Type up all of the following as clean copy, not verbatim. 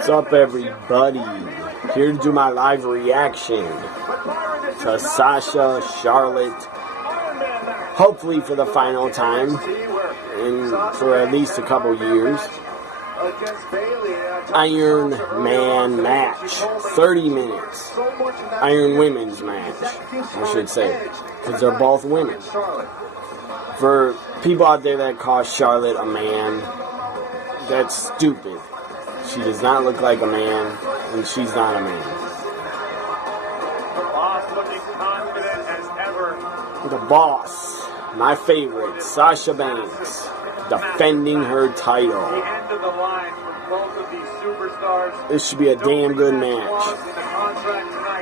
What's up, everybody? Here to do my live reaction to Sasha, Charlotte, hopefully for the final time, and for at least a couple years. Iron Man match, 30 minutes. Iron Women's match, I should say, because they're both women. For people out there that call Charlotte a man, that's stupid. She does not look like a man, and she's not a man. The boss, my favorite, Sasha Banks, defending her title. This should be a damn good match.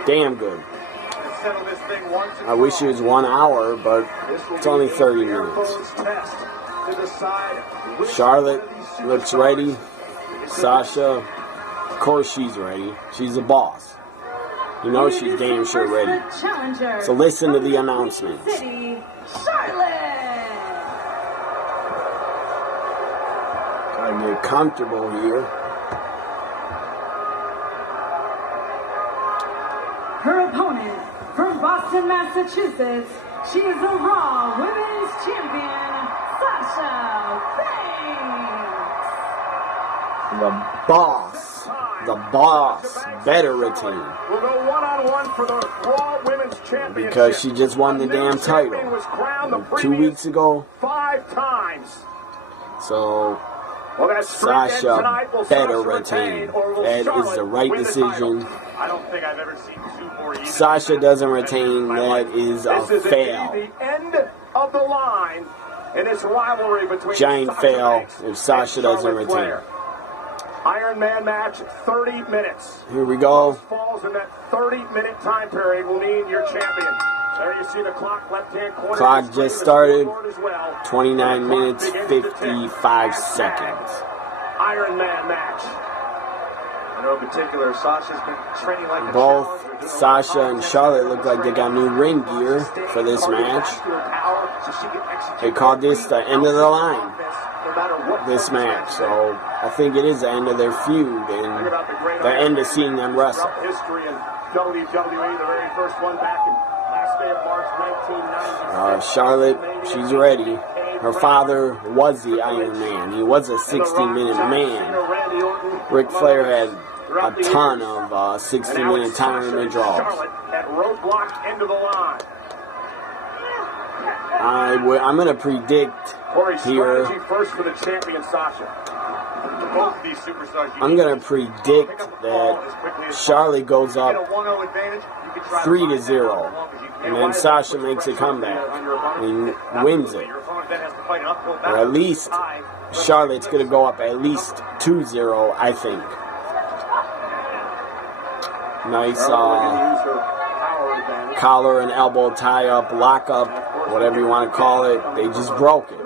Damn good. I wish it was 1 hour, but it's only 30 minutes. Charlotte looks ready. Sasha, of course she's ready. She's a boss. You know she's damn sure ready. So listen to the announcements. Gotta get comfortable here. Her opponent from Boston, Massachusetts, she is the Raw Women's Champion, Sasha Banks. The boss better retain. We'll go one-on-one for the Raw Women's Championship. Because she just won the damn title 2 weeks ago. 5 times. So Sasha better retain. That is the right decision. I don't think I've ever seen 2 more even. Sasha doesn't retain. That is a fail. The end of the line in this rivalry between giant fail if Sasha doesn't retain. Iron Man match, 30 minutes. Here we go. Falls in that 30-minute time period will mean you're champion. There you see the clock, left-hand corner. Clock just started. 29 minutes, 55 seconds. Iron Man match. I know in particular, Sasha's been training like a both Sasha and Charlotte look like they got new ring gear for this match. They called this the end of the line, this match. So I think it is the end of their feud and the end of seeing them wrestle. History in WWE, the very first one back in last day of March 1990. Charlotte, she's ready. Her father was the Iron Man. He was a 60-minute man. Ric Flair had a ton of 60-minute time limit draws. At Roadblock, end of the line. I'm going to predict here. First for the champion, Sasha. Both of these superstars. I'm going to predict that Charlotte goes up 3-0, and then Sasha makes a comeback and wins it. Or at least Charlotte's going to go up at least 2-0, I think. Nice collar and elbow tie up, lock up, whatever you want to call it. They just broke it.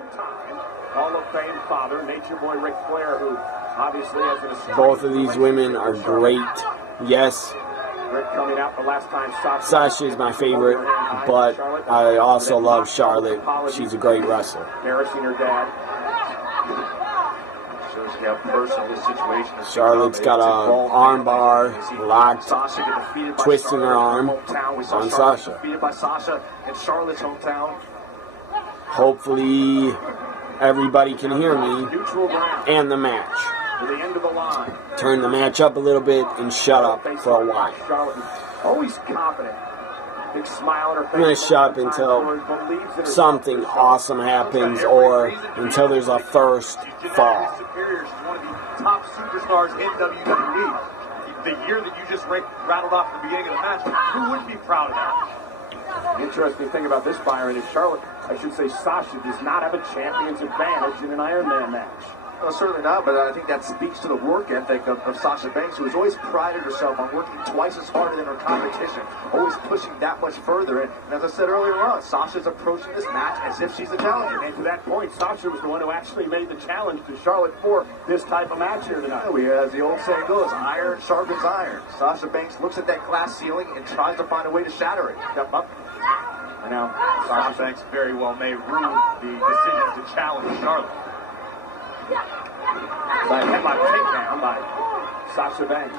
Hall of Fame father, Nature Boy Ric Flair, who obviously has an both of these women are great. Yes, Sasha is my favorite, but I also love Charlotte. She's a great wrestler. Embarrassing her dad. Charlotte's got an arm bar locked, twisting her arm on Sasha. Hopefully everybody can hear me and the match. Turn the match up a little bit and shut up for a while. Always confident. Big smile on her face. I'm going to shut up until something awesome happens or until there's a first fall. One of the top superstars in WWE. The year that you just rattled off at the beginning of the match, who wouldn't be proud of that? The interesting thing about this, Byron, is Charlotte, I should say Sasha, does not have a champion's advantage in an Iron Man match. No, certainly not, but I think that speaks to the work ethic of Sasha Banks, who has always prided herself on working twice as hard than her competition, always pushing that much further. And as I said earlier on, Sasha's approaching this match as if she's the challenger. And to that point, Sasha was the one who actually made the challenge to Charlotte for this type of match here tonight. Yeah, as the old saying goes, iron sharpens iron. Sasha Banks looks at that glass ceiling and tries to find a way to shatter it. Step up. And now, Sasha Banks very well may rue the decision to challenge Charlotte. Headlock takedown by Sasha Banks.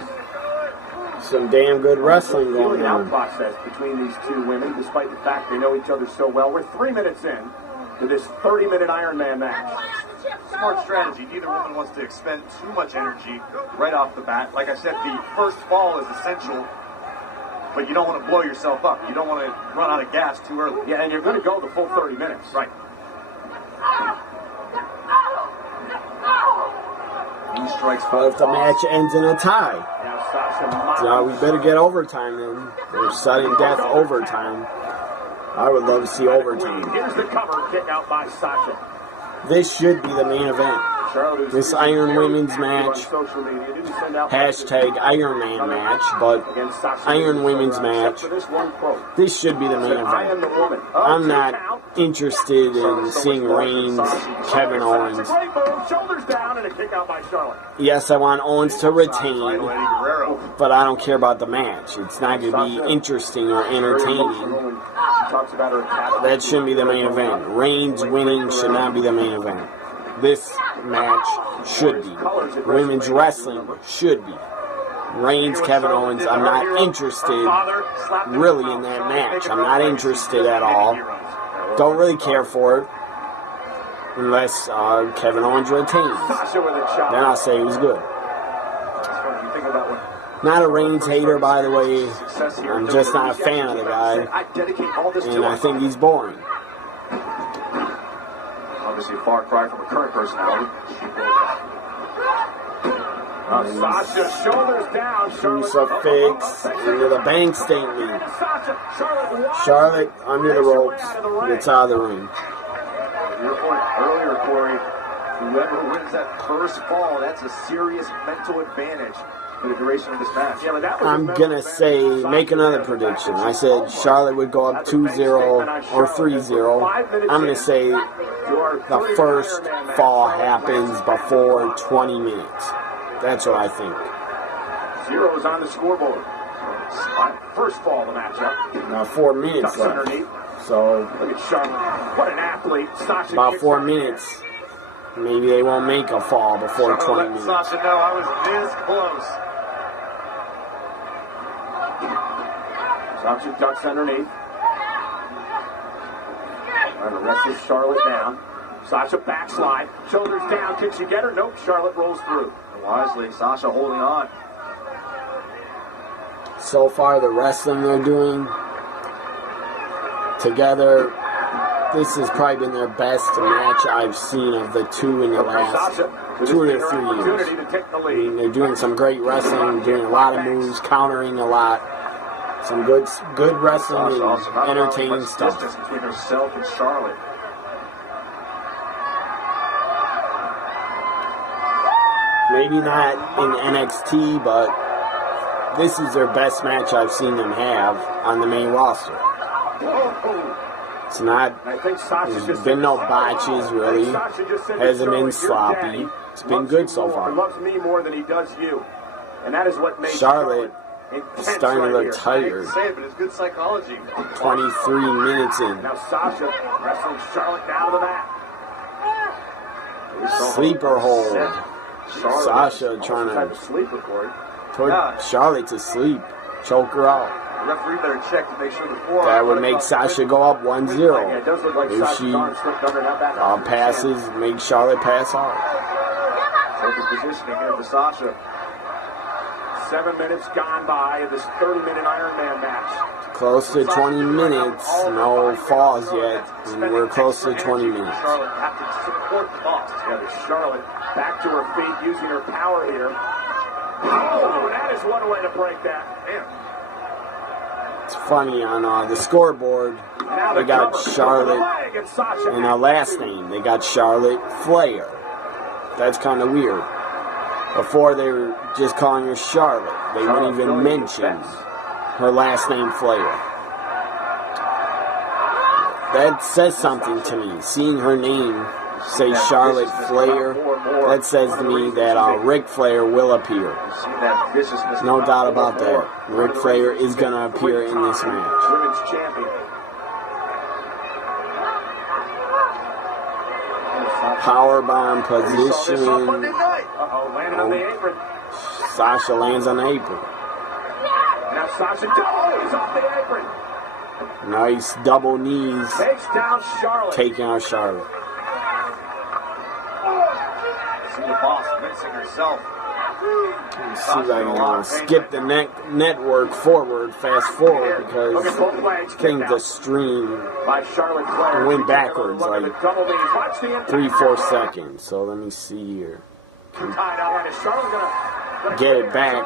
Some damn good wrestling going Feeling out on. process between these two women, despite the fact they know each other so well. We're 3 minutes in to this 30-minute Iron Man match. Smart strategy. Neither woman wants to expend too much energy right off the bat. Like I said, the first fall is essential, but you don't want to blow yourself up. You don't want to run out of gas too early. Yeah, and you're going to go the full 30 minutes. Right. He strikes But if the match ends in a tie, Now Sasha we better get overtime then. They're sudden death overtime. I would love to see overtime. Here's the cover kick out by Sasha. This should be the main event. Charlotte, This Iron Women's match, hashtag Iron Man match, but Iron Women's match, this should be the main event. I'm not interested in seeing Reigns, Kevin Owens. Yes, I want Owens to retain, but I don't care about the match. It's not going to be interesting or entertaining. That shouldn't be the main event. Reigns winning should not be the main event. This match should be. Women's wrestling should be. Reigns, Kevin Owens, I'm not interested really in that match. I'm not interested at all. Don't really care for it unless Kevin Owens retains. Then I'll say he was good. Not a Reigns hater, by the way. I'm just not a fan of the guy. And I think he's boring. Obviously a far cry from a current personality. Sasha, shoulders down. Crucifix into the bank statement. Charlotte under the ropes. Gets out of the ring. Your point earlier, Corey, whoever wins that first fall, that's a serious mental advantage for the duration of this match. I'm going to say, make another prediction. I said Charlotte would go up 2-0 or 3-0. I'm going to say the first fall happens before 20 minutes. That's what I think. Zero's on the scoreboard. First fall of the matchup. Now 4 minutes left. So, Look at Charlotte. What an athlete. Sasha about 4 minutes. Maybe they won't make a fall before 20 minutes. Sasha, no, I was this close. Sasha ducks underneath. Trying to wrestle Charlotte down. Sasha backslide. Shoulders down. Can she get her? Nope. Charlotte rolls through. Wisely, Sasha holding on. So far, the wrestling they're doing together, this has probably been their best match I've seen of the two in the last 2 or 3 years. I mean, they're doing some great wrestling, doing a lot of moves, countering a lot. Some good wrestling and entertaining stuff. Distance between herself and Charlotte. Maybe not in NXT, but this is their best match I've seen them have on the main roster. It's not, there's been no botches really. Hasn't been sloppy. It's been good so far. Loves me more than he does you. And that is what makes Charlotte is starting to look tired. Say it, but it's good psychology. 23 minutes in. Now Sasha wrestling Charlotte down to the mat. Sleeper hold. Sasha trying to put Charlotte to sleep. Choke her out. The referee better check to make sure the forearm. That would make Sasha go up 1-0. If she passes, make Charlotte pass off. Perfect positioning here for Sasha. 7 minutes gone by of this 30-minute Iron Man match. Close to 20 minutes. No falls yet. And we're close to 20 minutes. Charlotte have to support the boss. Charlotte back to her feet, using her power here. Oh, that is one way to break that. Damn. It's funny, on the scoreboard, they got Charlotte in her last name. They got Charlotte Flair. That's kind of weird. Before, they were just calling her Charlotte. They wouldn't even mention her last name Flair. That says something to me. Seeing her name say Charlotte Flair, that says to me that Ric Flair will appear. No doubt about that. Ric Flair is going to appear in this match. Women's champion. Powerbomb position. Uh-oh, landed on the apron. Sasha lands on the apron. Now Sasha goes off the apron. Nice double knees. Takes down Charlotte. Taking out Charlotte. See the boss mincing herself. Let's see if I can skip the network forward, fast forward, because I think the stream By Charlotte Flair. went backwards like Double knees. Watch the impact. 3-4 seconds. So let me see here. Tied out. And Charlotte's gonna Get it back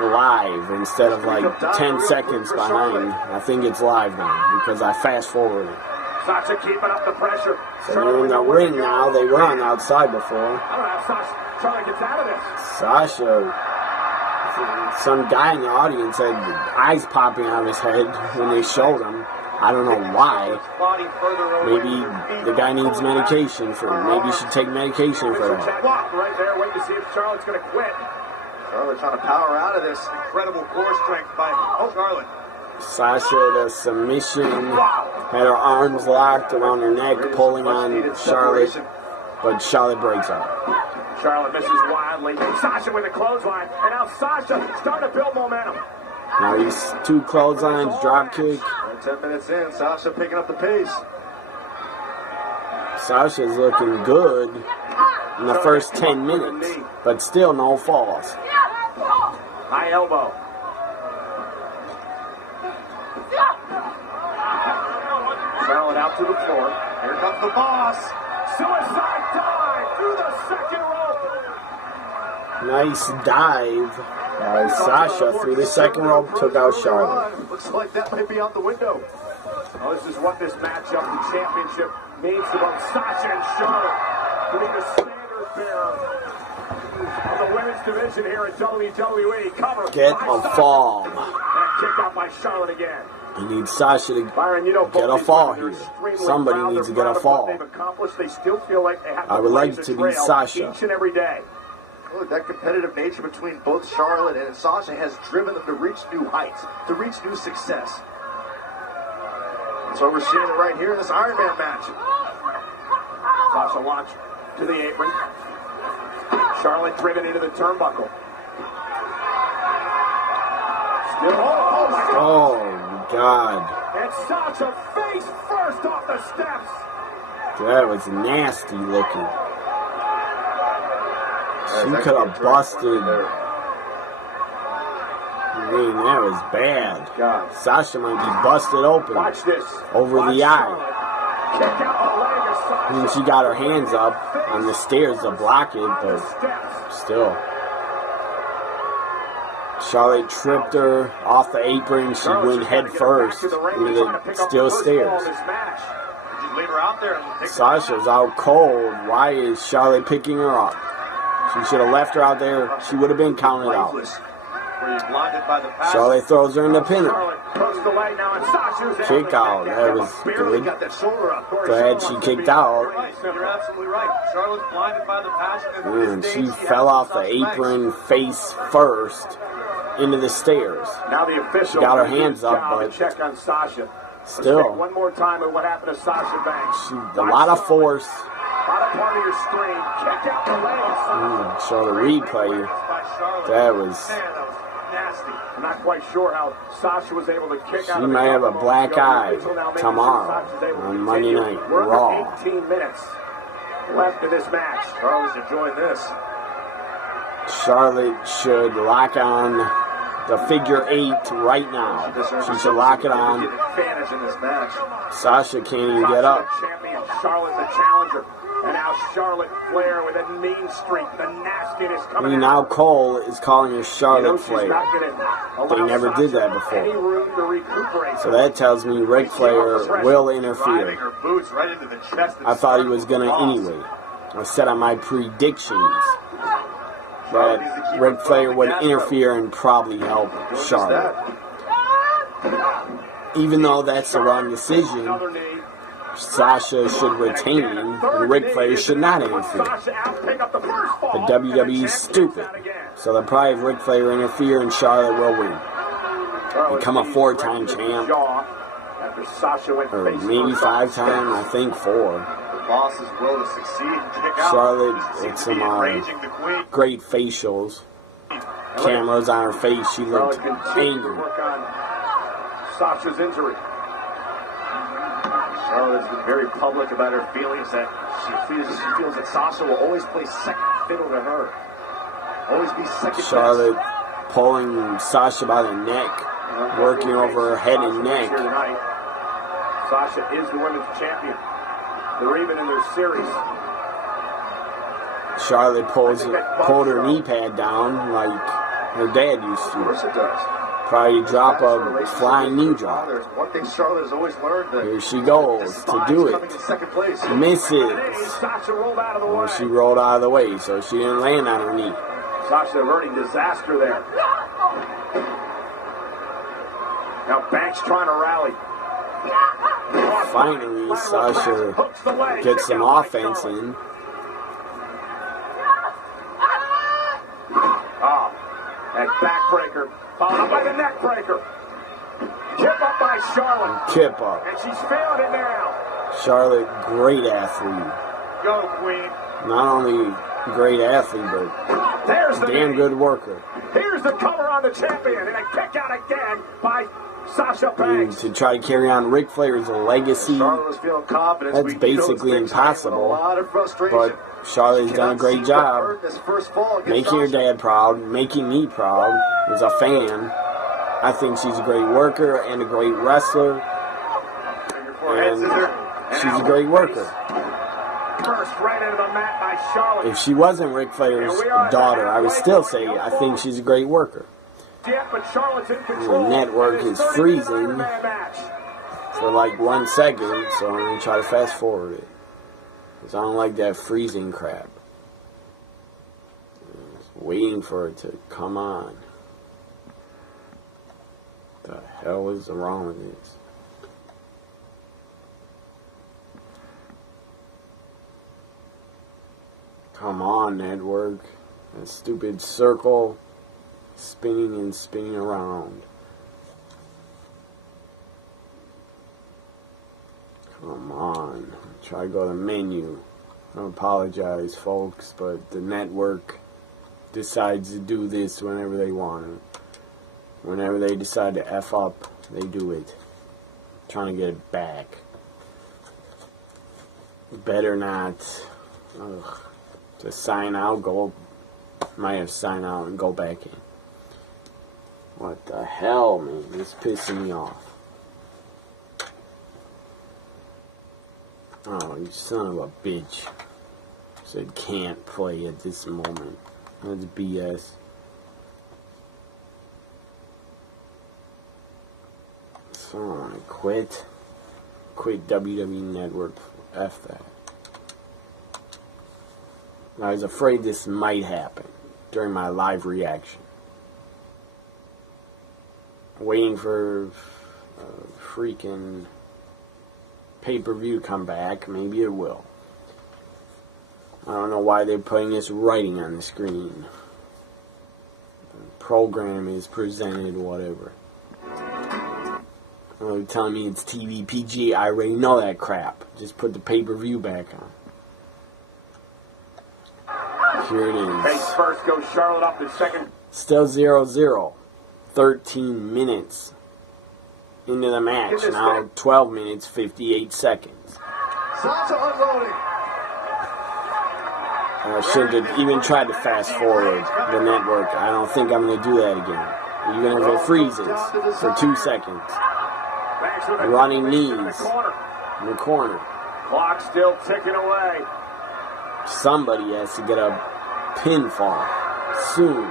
live instead of like 10 seconds behind. I think it's live now because I fast forwarded. Sasha keeping up the pressure. They're in the ring now. They were on the outside before. I don't know how Charlotte gets out of this. Sasha, some guy in the audience had eyes popping out of his head when they showed him. I don't know why. Maybe the guy needs medication for it. Maybe he should take medication for that. Right there, waiting to see if Charlotte's going to quit. Charlotte trying to power out of this. Incredible core strength by Charlotte. Sasha, the submission, had her arms locked around her neck, pulling on Charlotte, but Charlotte breaks up. Charlotte misses wildly. Sasha with a clothesline, and now Sasha starting to build momentum. Now these two clotheslines, drop kick. 10 minutes in, Sasha picking up the pace. Sasha's looking good in the first 10 minutes, but still no falls. High elbow. Charlotte out to the floor. Here comes the boss. Suicide dive through the second rope. Nice dive by Sasha through the second rope, took out Charlotte. Looks like that might be out the window. Well, this is what this matchup, the championship, means to both Sasha and Charlotte. To be the standard bearer of the women's division here at WWE. Cover Get by a Sasha. fall. And kicked out by Charlotte again. You need Sasha to Byron, you know, get a both fall these women are here. extremely Somebody proud. needs to They're get a proud of fall. what they've accomplished. They still feel like they have to I would like blaze it a to be trail Sasha. each and every day. Look, that competitive nature between both Charlotte and Sasha has driven them to reach new heights, to reach new success. So we're seeing it right here in this Iron Man match. Sasha launched to the apron. Charlotte driven into the turnbuckle. Still, oh my God. Oh, God. And Sasha face first off the steps. That was nasty looking. She could have busted. I mean, that was bad. God. Sasha might be busted open Watch this. over Watch the eye. Charlotte. Kick out the leg of Sasha. I mean, she got her hands up on the stairs to block it, On the but steps. still. Charlotte tripped her off the apron. She went head first into the steel stairs. Leave her out there and take Sasha's out cold. Why is Charlotte picking her up? She should have left her out there. She would have been counted out. Charlotte throws her in the pinner. Kick out. That was good. Glad she kicked out. You're absolutely right. Charlotte's blinded by the passion. And she fell off the apron face first into the stairs. Now the official She got her hands up, but check on Sasha. still, One more time at what happened to Sasha Banks. a lot of force. Bottom part of your screen. Kick out the leg of Sasha. Show the replay. That was. Nasty. I'm not quite sure how Sasha was able to kick out She of the might have a cover. black eye Until now, maybe tomorrow Sasha's able to on Monday continue. Night We're Raw. under 18 minutes left in this match. Charlotte's enjoying this. Charlotte should lock on the figure 8 right now. She should lock it on. Get advantage in this match. Sasha can't even get up. Champion, Charlotte the challenger. And now Charlotte Flair with a mean streak, the nastiness I coming mean, now Cole is calling her Charlotte she's Flair. not gonna They allow never did Sasha that before. any room to recuperate. So that tells me Ric Flair will Driving interfere. her boots right into the chest. I thought he was going to anyway. I said on my predictions that Ric Flair would interfere and probably help Charlotte. Even though that's the wrong decision, Another knee. Sasha should retain and Ric Flair should not interfere. But WWE's stupid. So they'll probably have Ric Flair interfere and Charlotte will win. Become a 4-time champ. After Sasha went Or face maybe first 5-time, I think 4. boss's will to succeed and kick out. Charlotte, Seems it's to be some enraging the queen. great facials. Cameras on her face. She looked Charlotte continues to angry. work on Sasha's injury. Charlotte's been very public about her feelings that she feels that Sasha will always play second fiddle to her. Always be second Charlotte best. pulling Sasha by the neck, working over her head and neck. Here tonight. Sasha is the women's champion. They're even in their series. Charlotte pulled her knee pad down like her dad used Of course to. it does. Probably drop That's the a relationship flying with knee her drop. father. One thing Charlotte has always learned that Here she goes this to spot do is it. coming in second place. Misses. Sasha rolled out of the Well, way. she rolled out of the way, so she didn't land on her knee. Sasha averting disaster there. Now Banks trying to rally. Finally, Sasha Hooks the leg. gets Kick some out by offense Charlotte. in. Oh, that backbreaker followed up by the neckbreaker. Kip up by Charlotte. Kip up. And she's feeling it now. Charlotte, great athlete. Go, Queen. Not only great athlete, but There's the damn knee. good worker. Here's the cover on the champion. And a kick out again by Sasha And Banks. to try to carry on Ric Flair's legacy, Charlotte was feeling confidence. That's We know basically things happen with impossible, A lot of frustration. but Charlotte's done a great job making her dad proud, making me proud as a fan. I think she's a great worker and a great wrestler, and she's a great worker. Burst right into the mat by Charlotte. If she wasn't Ric Flair's daughter, I would still say I think she's a great worker. Yeah, but Charlotte's in control. The network And it's is 30-minute freezing. Iron Man match. For like 1 second, so I'm going to try to fast forward it. Because I don't like that freezing crap. Just waiting for it to come on. The hell is wrong with this? Come on, network. That stupid circle spinning and spinning around. Come on. Try to go to menu. I apologize, folks, but the network decides to do this whenever they want to. Whenever they decide to F up, they do it. Trying to get it back. Better not. Ugh. To sign out, go. Might have to sign out and go back in. What the hell, man? It's pissing me off. Oh, you son of a bitch. Said can't play at this moment. That's BS. So I want to quit. Quit WWE Network. F that. I was afraid this might happen during my live reaction. Waiting for freaking pay-per-view to come back. Maybe it will. I don't know why they're putting this writing on the screen. The program is presented, whatever. They're telling me it's TV PG. I already know that crap. Just put the pay-per-view back on. Here it is. Banks first goes Charlotte up to second. Still 0-0. 13 minutes into the match. Now 12 minutes, 58 seconds. Sasha unloading. I shouldn't have even tried to fast forward the network. I don't think I'm going to do that again. Even if it freezes for 2 seconds. Banks with a Running twist knees in the corner. in the corner. Clock still ticking away. Somebody has to get a pinfall soon.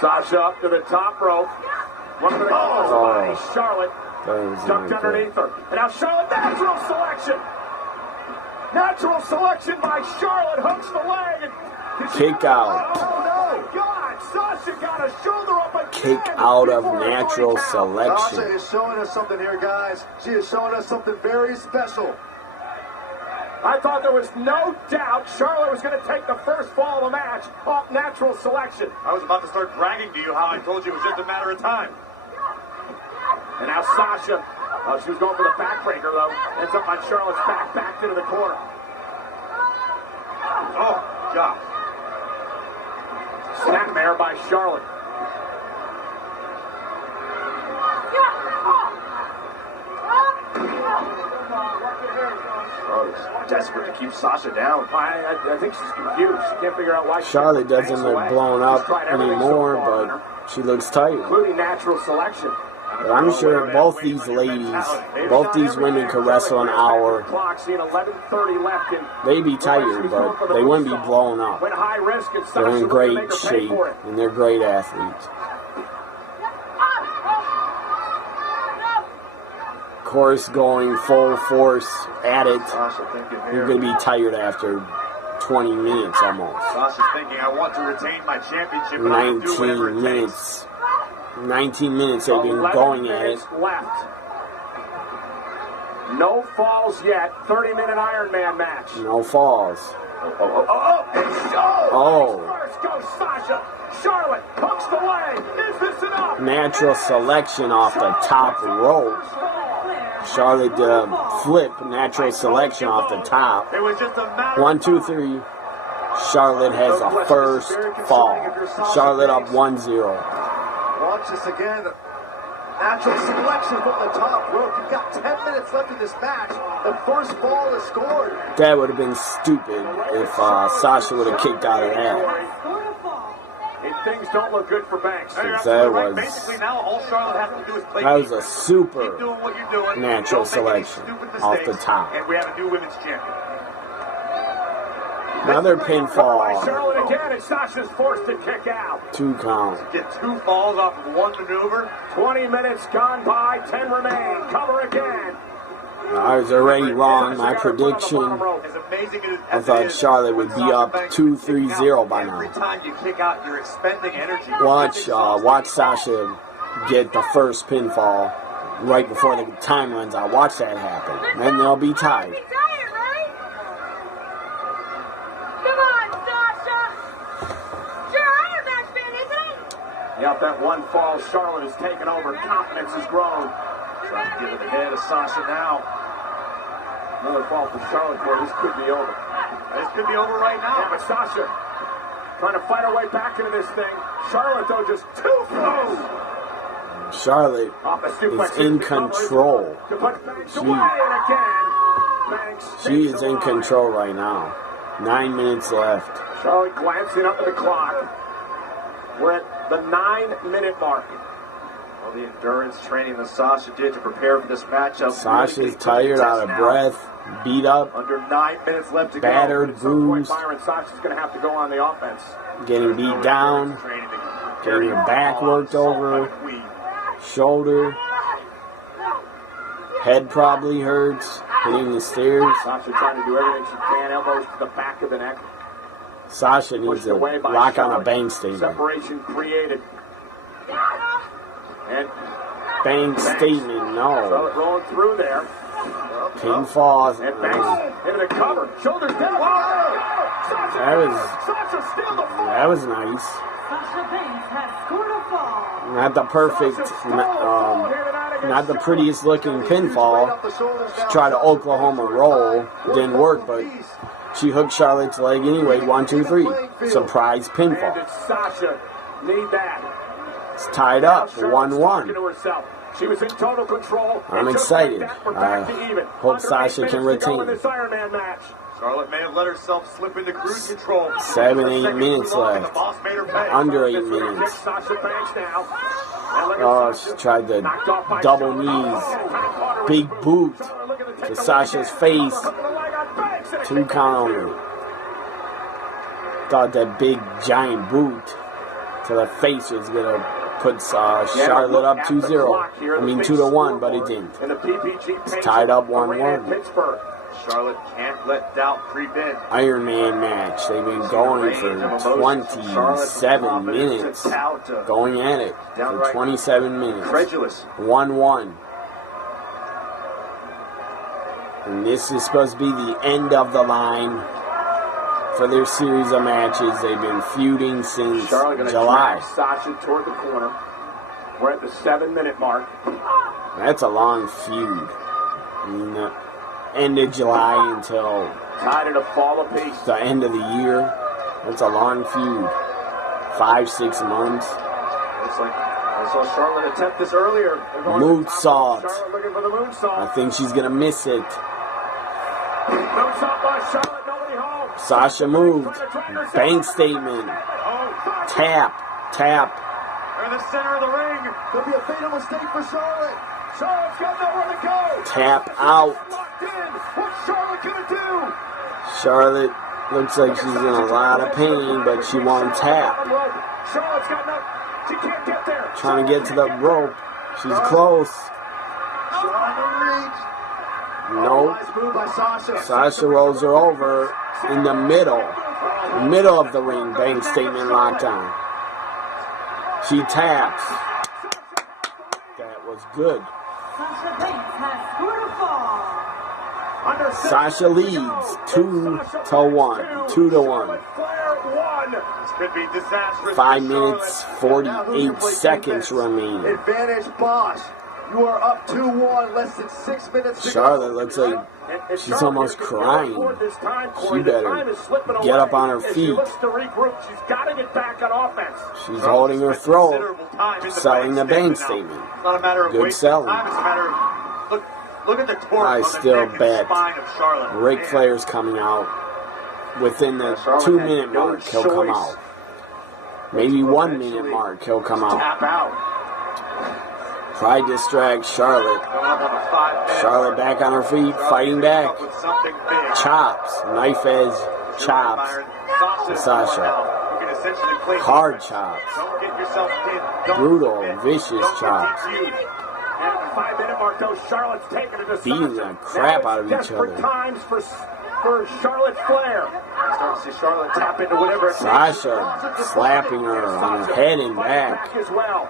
Sasha up to the top rope. One for the by Charlotte. Ducked underneath her. And now Charlotte, natural selection. Natural selection by Charlotte. Hooks the leg. And Kick out. Oh, no. God, Sasha got a shoulder up again. Kick out of before a natural 3 count. selection. Sasha is showing us something here, guys. She is showing us something very special. I thought there was no doubt Charlotte was going to take the first fall of the match off natural selection. I was about to start bragging to you how I told you it was just a matter of time. And now Sasha Oh, she was going for the backbreaker, though. Ends up on Charlotte's back, backed into the corner. Oh, God. Snapmare by Charlotte. Charlotte's desperate to keep Sasha down. I think she's confused. She can't figure out why Charlotte doesn't look blown up anymore, but but she looks tired. including natural selection. I'm sure both these ladies, both these women could wrestle an hour. They'd be tired, but they wouldn't be blown up. They're in great shape, and they're great athletes. Of course, going full force at it, you're going to be tired after 20 minutes almost. Sasha's thinking, I want to retain my championship, but I can do whatever it 19 takes. minutes. 19 minutes they've been going at it. Left. No falls yet. 30-minute Iron Man match. No falls. Oh. First goes Sasha. Charlotte hooks the leg. Is this enough? Natural selection off the top rope. Charlotte flip, natural selection off the top. It was just a matter 1, 2, 3. Charlotte has a first fall. Charlotte up 1-0. Watch this again. Natural selection from the top rope. You've got 10 minutes left in this match. The first ball is scored. That would have been stupid if Sasha would have kicked out of that. Things don't look good for Banks. That was, Basically now all Charlotte has to do is play. that was a super Keep doing what you're doing. natural Don't make any selection stupid off the mistakes. top. And we have a new women's champion. Another By pinfall. Charlotte again, and Sasha's forced to kick out. 2 count. Get 2 falls off of 1 maneuver. 20 minutes gone by, 10 remain. Cover again. I was already wrong. My prediction, As amazing I as thought it is, Charlotte would when be Sasha up Banks 2-3-0 by Every now. time you kick out, you're expending energy. Watch Sasha get the first pinfall right before the time runs out. Watch that happen. Then they'll be tied. Yep, that one fall, Charlotte has taken over. Confidence has grown. Trying to get in the head of Sasha now. Another fall for Charlotte, boy, this could be over. This could be over right now. Yeah, but Sasha trying to fight her way back into this thing. Charlotte, though, just 2 flows. Charlotte Off the suplex, is in the cover control. to put Banks away, and again, Banks She takes is the in line. control right now. 9 minutes left. Charlotte glancing up at the clock. We're at the 9-minute mark. Well, the endurance training that Sasha did to prepare for this matchup. Sasha's tired, out of breath, beat up, Under 9 minutes left to battered, At some point, bruised, Byron, Sasha's going to have to go on the offense. getting beat down, getting her back worked over, shoulder, head probably hurts, hitting the stairs. Sasha trying to do everything she can, elbows to the back of the neck. Sasha needs Pushed to away by lock on a Charlotte. bang statement. Separation created. And Bang statement, no. Charlotte rolling through there. Pinfall. And Banks into the cover. Shoulders down. Sasha, That was nice. Sasha Banks has scored a fall. Not the perfect, not the prettiest looking pinfall. She tried to Oklahoma roll, didn't work, but she hooked Charlotte's leg anyway. 1, 2, 3. Surprise And pinfall. did Sasha need that? It's tied up, 1-1. She was in total control. I'm And just excited. like that, we're back to even. Hope Under Sasha 8 can minutes to go retain. in this Iron Man match. Charlotte may have let herself slip into cruise control. 7, 8 Second minutes too long, and left. the boss made her pay. Under 8 This one minutes. kicks Sasha Banks now. And look at Oh, Sasha. she tried to Knocked off by double Charlotte. knees. Oh, Big boot Charlotte looking to take to the Sasha's leg. face. Look at the leg on Banks, and a 2 kick count out only. two. Thought that big giant boot to the face was gonna put Charlotte up 2-0. I mean 2-1, but it didn't. In the PPG It's tied up arena 1-1. in Pittsburgh. Charlotte can't let doubt creep in. Iron Man match. They've been going for 27 minutes. Going at it for 27 minutes. Incredulous. 1-1. And this is supposed to be the end of the line for their series of matches. They've been feuding since Charlotte going to July. drag Sasha toward the corner. We're at the 7-minute mark. That's a long feud. I mean, end of July until tied at a fall apiece. The end of the year. That's a long feud. 5-6 months. Looks like I saw Charlotte attempt this earlier. Moonsault. Charlotte looking for the moonsault. I think she's gonna miss it. Moonsault by Charlotte. Nobody home. Sasha moved. Bank statement. Tap. Tap. They're in the center of the ring. There'll be a fatal mistake for Charlotte. Charlotte's got nowhere to go. Tap out. Locked in. What's Charlotte gonna do? Charlotte looks like she's in a lot of pain, but she won't tap. Charlotte's got no. She can't get there. Trying to get to the rope. She's close. Nope. Nice move by Sasha. Sasha rolls her over in the middle. Middle of the ring. Bank statement locked on. She taps. That was good. Sasha Banks has scored a fall. Sasha leads 2-1. 2-1. This could be disastrous. 5 minutes, 48 seconds remain. Advantage Bosch. You are up 2-1, less than 6 minutes to Charlotte go. looks like she's almost crying. She better get up on her feet. She's got to get back on offense. She's holding her throat, selling the bank statement. It's not a matter of Good wasting selling. time, it's a matter of look at the torque I on the still neck and bet spine of Charlotte. Ric Man. Flair's coming out. Within the Charlotte 2 had minute no mark, he'll come choice. out. Maybe 1 minute mark, he'll come out. Tap out. Try to distract Charlotte. Coming up on the 5 minute Charlotte mark. back on her feet, fighting back. Up with something big. Chops, knife edge chops. Sasha. Sasha. You can essentially play Hard defense. chops. Don't get yourself pinned. Don't Brutal, submit. vicious Don't chops. get DQ'd. At the 5 minute mark, though, Charlotte's taking it to Beating Sasha. the crap Now out of it's each desperate other. times for Charlotte Flair. Start to see Charlotte tap into whatever it takes. Sasha slapping her on her head and back. As well.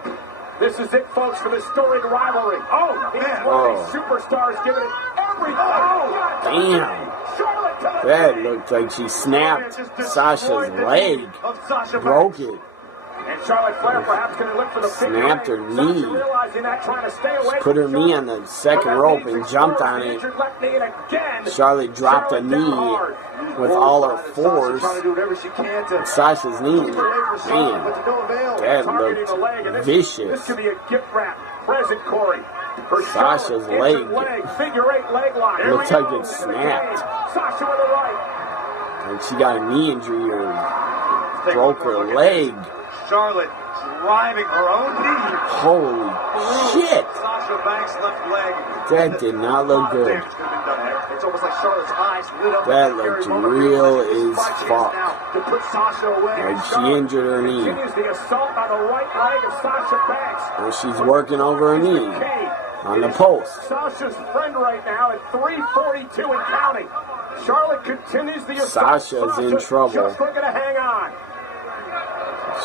This is it, folks, for this storied rivalry. Oh, man. One of these superstars giving it everything. Oh, Damn. Charlotte to the That knee. looked like she snapped Sasha's leg. Of Sasha Broke it. And Charlotte Flair perhaps going to look for the Snapped her figure eight. knee. Sasha realizing that, trying to stay away Put her from knee Charlotte. on the second rope and jumped on it. Left knee, and again, Charlotte dropped a Charlotte down knee hard. with all her force. Trying to do whatever she can to Sasha's knee. keep her away from Charlotte, but Man, to no avail. that Targeting the leg, and looked this vicious. could be a gift wrap present, Corey. For Sasha's Charlotte, leg. injured Figure eight leg lock. Here Looks we like go. it snapped. Sasha with the right. And she got a knee injury or broke her leg. Charlotte driving her own knee. Holy shit. Sasha Banks' left leg. That did not look good. Damage could have been done there. It's almost like Charlotte's eyes lit up. That at the looked very moment. real She as fights fuck. now to put Sasha away. And she injured her knee. Continues the assault on the right leg of Sasha Banks. And she's working over her knee on the post. Sasha's friend right now at 3:42 and counting. Charlotte continues the assault. Sasha's in trouble. Just looking to hang on.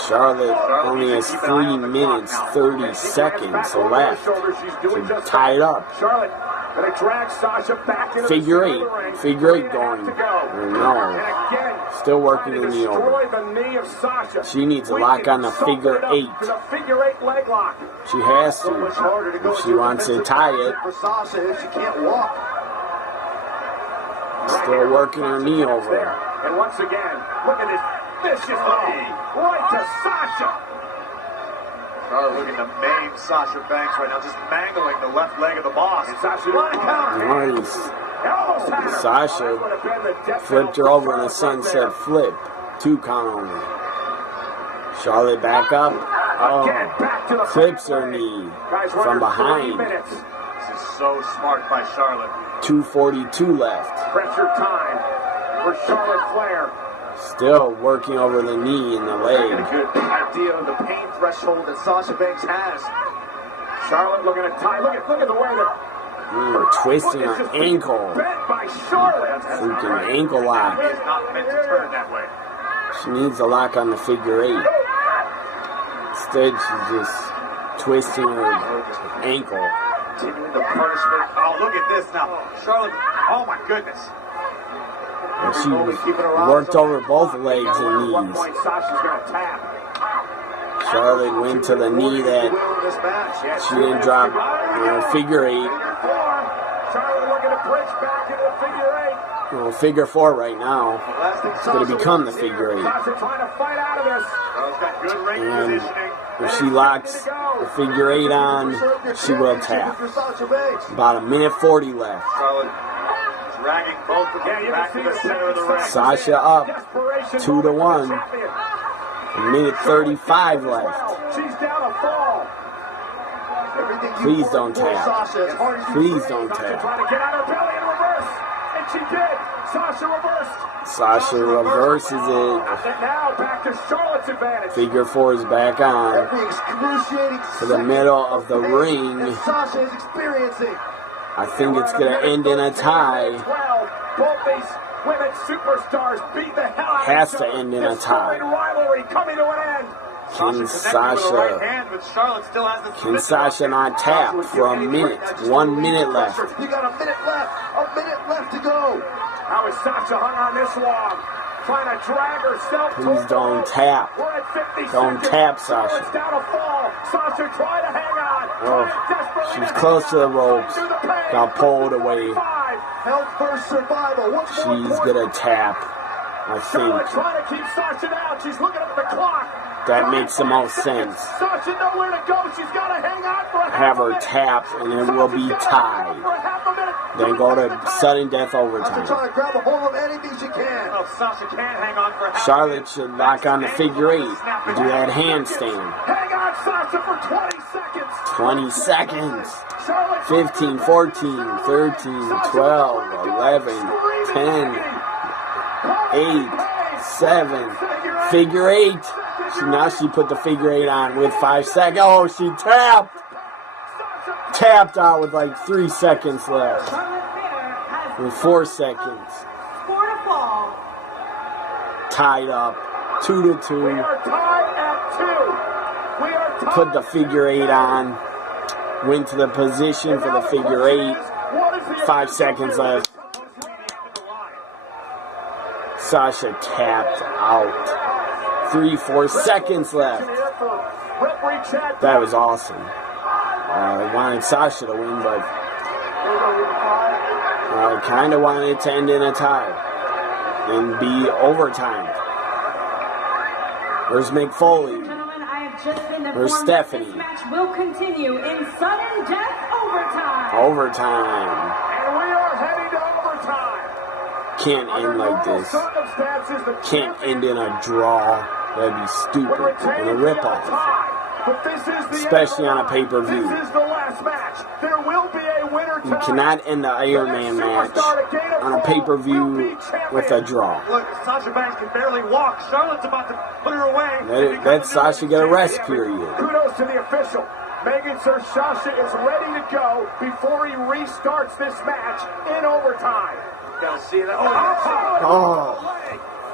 Charlotte only has 3 minutes, 30 seconds left to tie it up. Charlotte gonna drag Sasha back into Figure the eight. center of the ring. Figure eight 3.5 going. to go. No. And again, Still working trying to the knee over. destroy the knee of Sasha. She needs a lock on the figure eight. For the figure eight leg lock. She has So much to. harder to go If she into wants to defensive tie position it. for Sasha if she can't walk. Still working her knee over. There. And once again, look at this vicious knee right to Sasha. Charlotte looking to maim Sasha Banks right now, just mangling the left leg of the boss. Sasha on a counter. Nice. Almost had her. Sasha That would have been the death flipped her penalty over in a for Charlotte right sunset flip. 2 count only. Charlotte back up. there. Again, back to the Clips front her leg. knee Guys, we're from under 3 behind. minutes. This is so smart by Charlotte. 2:42 left. Pressure time for Charlotte Flair. Still working over the knee and the Get a leg. good idea of the pain threshold that Sasha Banks has. Charlotte looking to tie. Look at the way that Twisting Look, her it's just ankle. bent by Charlotte. Freaking ankle lock. He is not meant to turn that way. She needs a lock on the figure eight. Instead, she's just twisting her ankle. Continuing the punishment. Oh, look at this now. Charlotte, oh my goodness. And she worked over both legs and At one knees. point, Sasha's going to tap. Charlotte went to the knee that she didn't drop. Figure 8. Charlotte looking to bridge back into the figure 8. Well, figure 4 right now. It's going to become the figure 8. Sasha trying to fight out of this. Got good ring And positioning. if she locks the figure 8 on, she will tap. About a minute 40 left. Charlotte dragging both of them back to the center of the ring. Sasha up 2-1. A minute 35 left. She's down a fall. Please don't tap. Please don't tap. Trying to get on her belly in reverse. And she did. Sasha reversed. Sasha reverses it. And now back to Charlotte's advantage. Figure 4 is back on. To the middle of the ring. Sasha is experiencing. I think it's going to end in a tie. Both these women superstars beat the hell out of Has each to other. end in a This tie. rivalry coming to an end. Can Sasha not tap for a minute? 1 minute left. You got a minute left to go. How is Sasha hung on this long? Trying to drag herself. Please don't tap. We're at 50 Don't seconds. tap, Sasha. Charlotte's down a fall. Sasha trying to hang on. Oh, she's close to the ropes. Got pulled away. Health first survival. She's gonna tap, I Charlotte think. trying to keep Sasha down. She's looking up at the clock. That makes the most sense. Sasha nowhere to go. She's got to hang on for a Have half a her minute. tap, and it will be Sasha's gotta hang on tied. for a half a minute. Then go to sudden death Sasha overtime. trying to grab a hold of anything she can. Oh, Sasha can't hang on for half Charlotte should lock on the figure 8. Do that handstand. Hang on, Sasha, for 20 seconds. 20 seconds. Charlotte 15, 14, 13, 12, 11, 10, 8, 7. Figure 8. Now she put the figure 8 on with 5 seconds. Oh, she tapped. Tapped out with like 3 seconds left. With 4 seconds. Tied up. 2-2. We are tied at 2. We are tied Put the figure 8 on. Went to the position for the figure 8. 5 seconds left. Sasha tapped out. 3-4 seconds left. That was awesome. I wanted Sasha to win, but I kind of wanted it to end in a tie and be overtime. Where's Mick Foley? Gentlemen, I have just been Where's informed that Stephanie? this match will continue in sudden death overtime. Overtime. And we are heading to overtime. Can't end like this. Can't end in a draw. That'd be stupid and a ripoff. Especially on a pay-per-view. This is the last match. There will be a winner You tonight. cannot end the Iron Man match on a pay-per-view with a draw. Look, Sasha Banks can barely walk. Charlotte's about to put her away. Let Sasha get a rest period. Kudos to the official. Making sure Sasha is ready to go before he restarts this match in overtime. Gotta see that. Oh,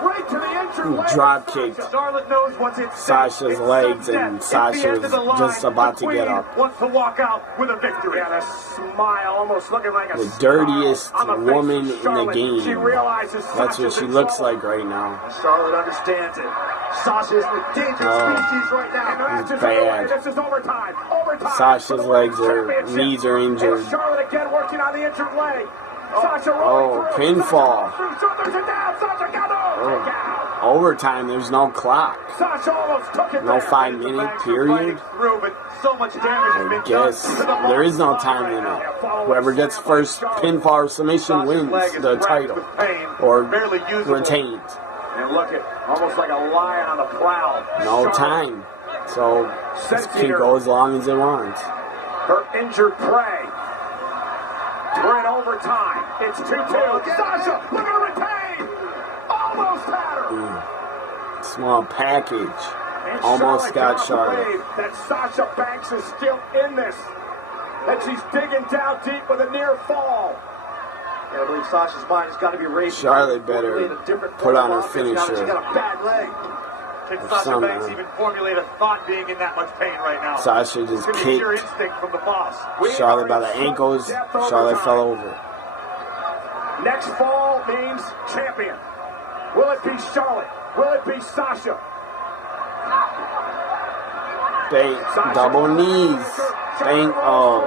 Right to the injured leg. drop kicked Charlotte knows what's at stake. Sasha's It's legs, sudden and death. Sasha At the end of the was just line, about the to get queen up. wants to walk out with a victory. And a smile, almost looking like a The dirtiest scar on the face woman of in the Charlotte. game. She realizes That's what Sasha's she in looks trouble. like right now. Charlotte understands it. Sasha is the dangerous species right And the now. match It's is underway. bad. This is overtime. Overtime. Sasha's for the legs World are- Championship. knees are injured. And Charlotte again working on the injured leg. Sasha Oh, rolling through. pinfall. Sasha through shoulders and down. Sasha got Oh. takeout. Overtime, there's no clock. Sasha almost took it No there. 5-minute period. Through, but so much damage has I been guess done to the there is no muscle time right limit. now. Whoever gets first pinfall or submission Sasha's wins leg is the racked title with pain, or barely usable. retains. And look at almost like a lion on the prowl. No Charlotte, time. So this can go as long as it wants. Her injured prey. We're in overtime. It's 2-2. Sasha, look at her retain. Almost had her. Small package. And Almost got cannot Charlotte. believe that Sasha Banks is still in this. That she's digging down deep with a near fall. Yeah, I believe Sasha's mind has got to be racing. Charlotte better In a different put on her form of offense now that finisher. She got a bad leg. Can Or Sasha something. Banks even formulate a thought being in that much pain right now? Sasha just It's gonna be pure kicked instinct from the boss. Charlotte by the ankles. Charlotte fell over. Next fall means champion. Will it be Charlotte? Will it be Sasha? Bang, double knees. Bang, oh.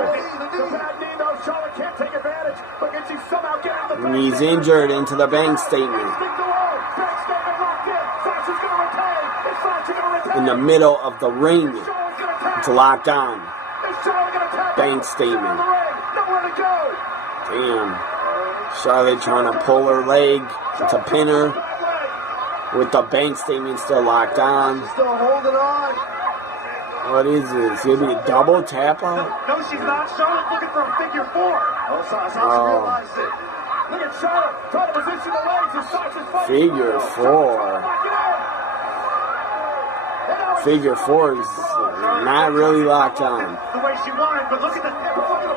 He's injured into the bank statement. In the middle of the ring. It's locked on. Bank statement. Damn. Charlotte trying to pull her leg. It's a pinner. With the bank statement still locked on. Still holding on. What is this? Gonna be a double tap out? No, she's not. Charlotte looking for a figure 4. Oh, Sasha realized it. Look at Charlotte trying to position the legs as Sasha's fighting. Figure 4. Figure 4 is not really locked on. The way she wanted, but look at the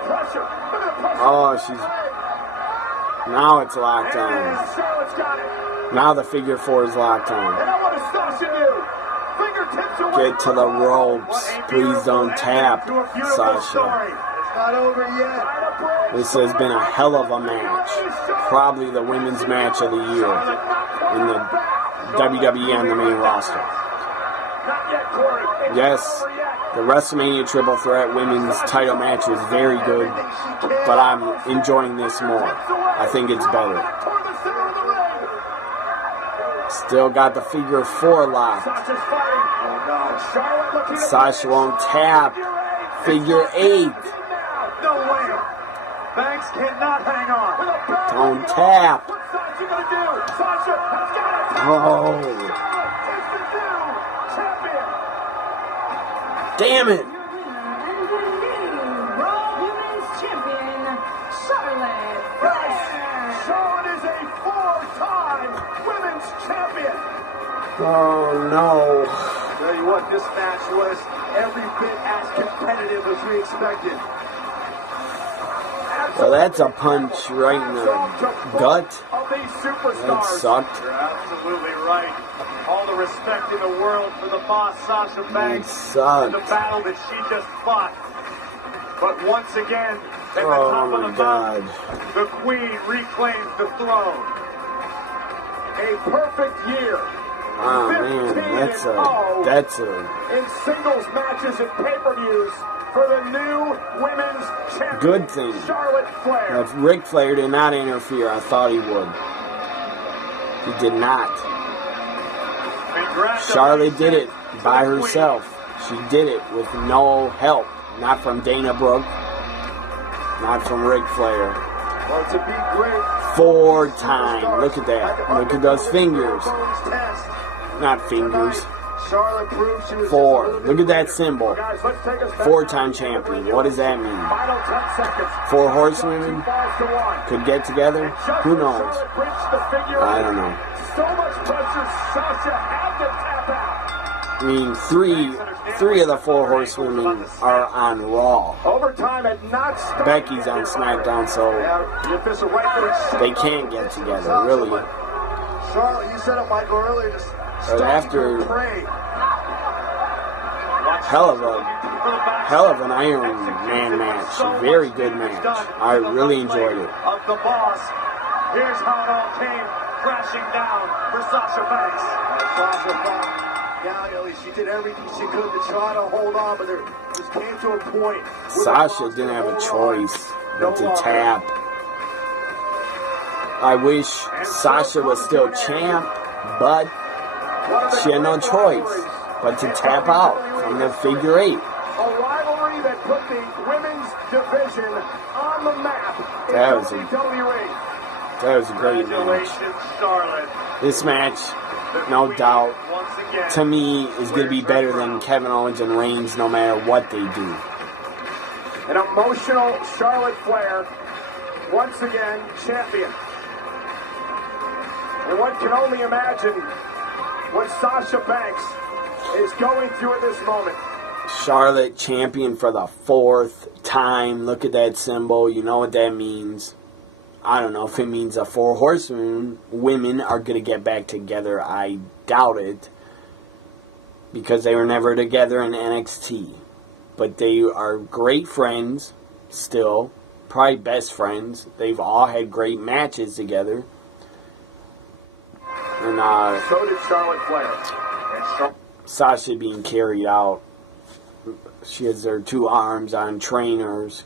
pressure. Look at the pressure. Oh, she's... Now it's locked on. Charlotte's got it. Now the figure 4 is locked on. And I want to Sasha do. Fingertips away. Get to the ropes. Please don't tap, Sasha. It's not over yet. This has been a hell of a match. Probably the women's match of the year in the WWE on the main roster. Yes, the WrestleMania Triple Threat Women's title match was very good, but I'm enjoying this more. I think it's better. Still got the figure 4 locked. Sasha won't tap. Figure 8. No way. Banks cannot hang on. Don't tap. What's Sasha going to do? Sasha has got it. Oh, Is the new champion. damn it. Women's champion, Charlotte Flair. Charlotte is a 4-time women's champion. Oh, no. Tell you what, this match was every bit as competitive as we expected. So that's a punch right in the gut. Of these superstars. That sucked. You're absolutely right. All the respect in the world for the boss, Sasha Banks, sucked. and the battle that she just fought. But once again, at the Oh top of my the God. mountain, the Queen reclaims the throne. A perfect year. Oh man, that's a In singles matches and pay-per-views for the new women's champion. good thing. Charlotte Flair. If Ric Flair did not interfere, I thought he would. He did not. Charlotte did it by herself. She did it with no help. Not from Dana Brooke. Not from Ric Flair. Well, to be great. 4 times. Look at that. Look at those fingers. Not fingers. Charlotte proved she was 4. Look at that symbol. Guys, let's take us back. 4-time champion. What does that mean? Final 10 seconds. 4 horsewomen 5-1. could get together? Who knows? Charlotte reached the figure I eight. don't know. So much pressure, Sasha had to tap out. I mean, three of the 4 horsewomen are on Raw. Overtime had not started. Becky's on SmackDown, so The official right they can't get together, really. Charlotte, you said it, Michael, earlier. Just But after pray. hell of an Iron Man match, a very good match. I really enjoyed it. Of the boss. Here's how it all came crashing down for Sasha Banks. Sasha fought gallantly. She did everything she could to try to hold on, but there just came to a point. where Sasha didn't have a choice but to tap. I wish Sasha was still champ, but she had no choice but to tap out from the figure 8. A rivalry that put the women's division on the map in That was WWE. That was a great match. Congratulations, Charlotte. This match, no doubt, Once again, to me, is going to be better than Kevin Owens and Reigns no matter what they do. an emotional Charlotte Flair, once again champion. And one can only imagine what Sasha Banks is going through at this moment. Charlotte champion for the 4th time. Look at that symbol. You know what that means. I don't know if it means the 4 horsewomen are going to get back together. I doubt it. Because they were never together in NXT. But they are great friends still. Probably best friends. They've all had great matches together. And So did Charlotte Flair. And Sasha being carried out She has her two arms on trainers,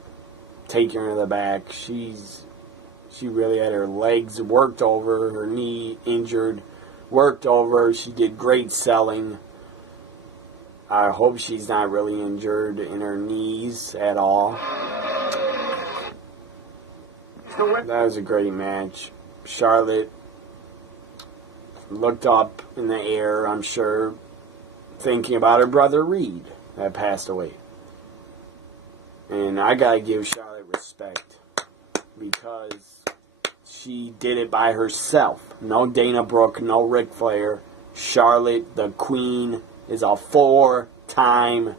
taking her to the back. She really had her legs worked over, her knee injured, worked over. She did great selling. I hope she's not really injured in her knees at all. That was a great match. Charlotte looked up in the air, I'm sure, thinking about her brother Reed that passed away. And I gotta give Charlotte respect because she did it by herself. No Dana Brooke, no Ric Flair. Charlotte, the Queen, is a 4-time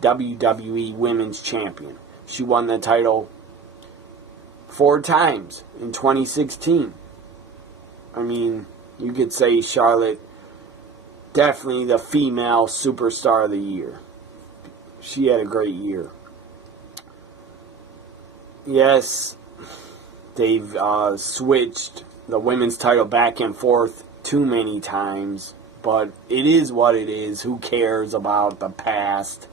WWE Women's Champion. She won the title 4 times in 2016. I mean, you could say Charlotte, definitely the female superstar of the year. She had a great year. Yes, they've switched the women's title back and forth too many times, but it is what it is. Who cares about the past?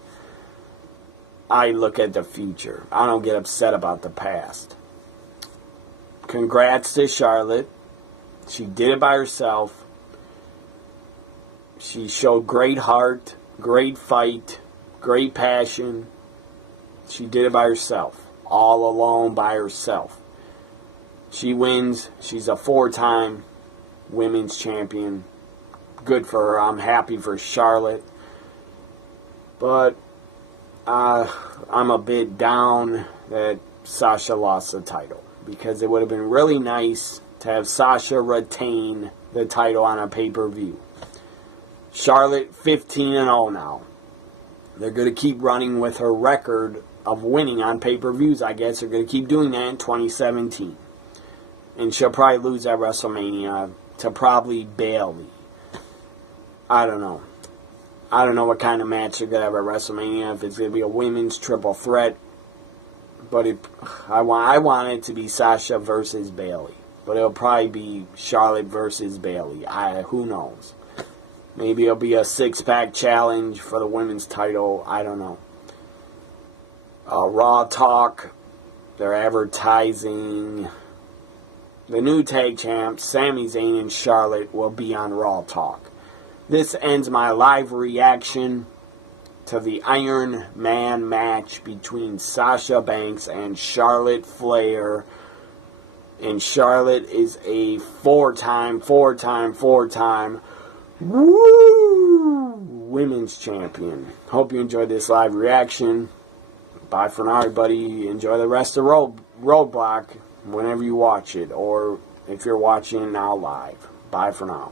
I look at the future. I don't get upset about the past. Congrats to Charlotte. She did it by herself. She showed great heart, great fight, great passion. She did it by herself. All alone by herself. She wins. She's a 4-time women's champion. Good for her. I'm happy for Charlotte. But I'm a bit down that Sasha lost the title, because it would have been really nice to have Sasha retain the title on a pay-per-view. Charlotte 15-0 now. They're going to keep running with her record of winning on pay-per-views. I guess they're going to keep doing that in 2017. And she'll probably lose at WrestleMania to probably Bayley. I don't know. I don't know what kind of match they're going to have at WrestleMania. If it's going to be a women's triple threat. But I want it to be Sasha versus Bayley. But it'll probably be Charlotte versus Bayley. Who knows? Maybe it'll be a 6-pack challenge for the women's title. I don't know. Raw Talk. They're advertising. The new tag champs, Sami Zayn and Charlotte, will be on Raw Talk. This ends my live reaction to the Iron Man match between Sasha Banks and Charlotte Flair. And Charlotte is a 4-time women's champion. Hope you enjoyed this live reaction. Bye for now, everybody. Enjoy the rest of Roadblock whenever you watch it, or if you're watching it now live. Bye for now.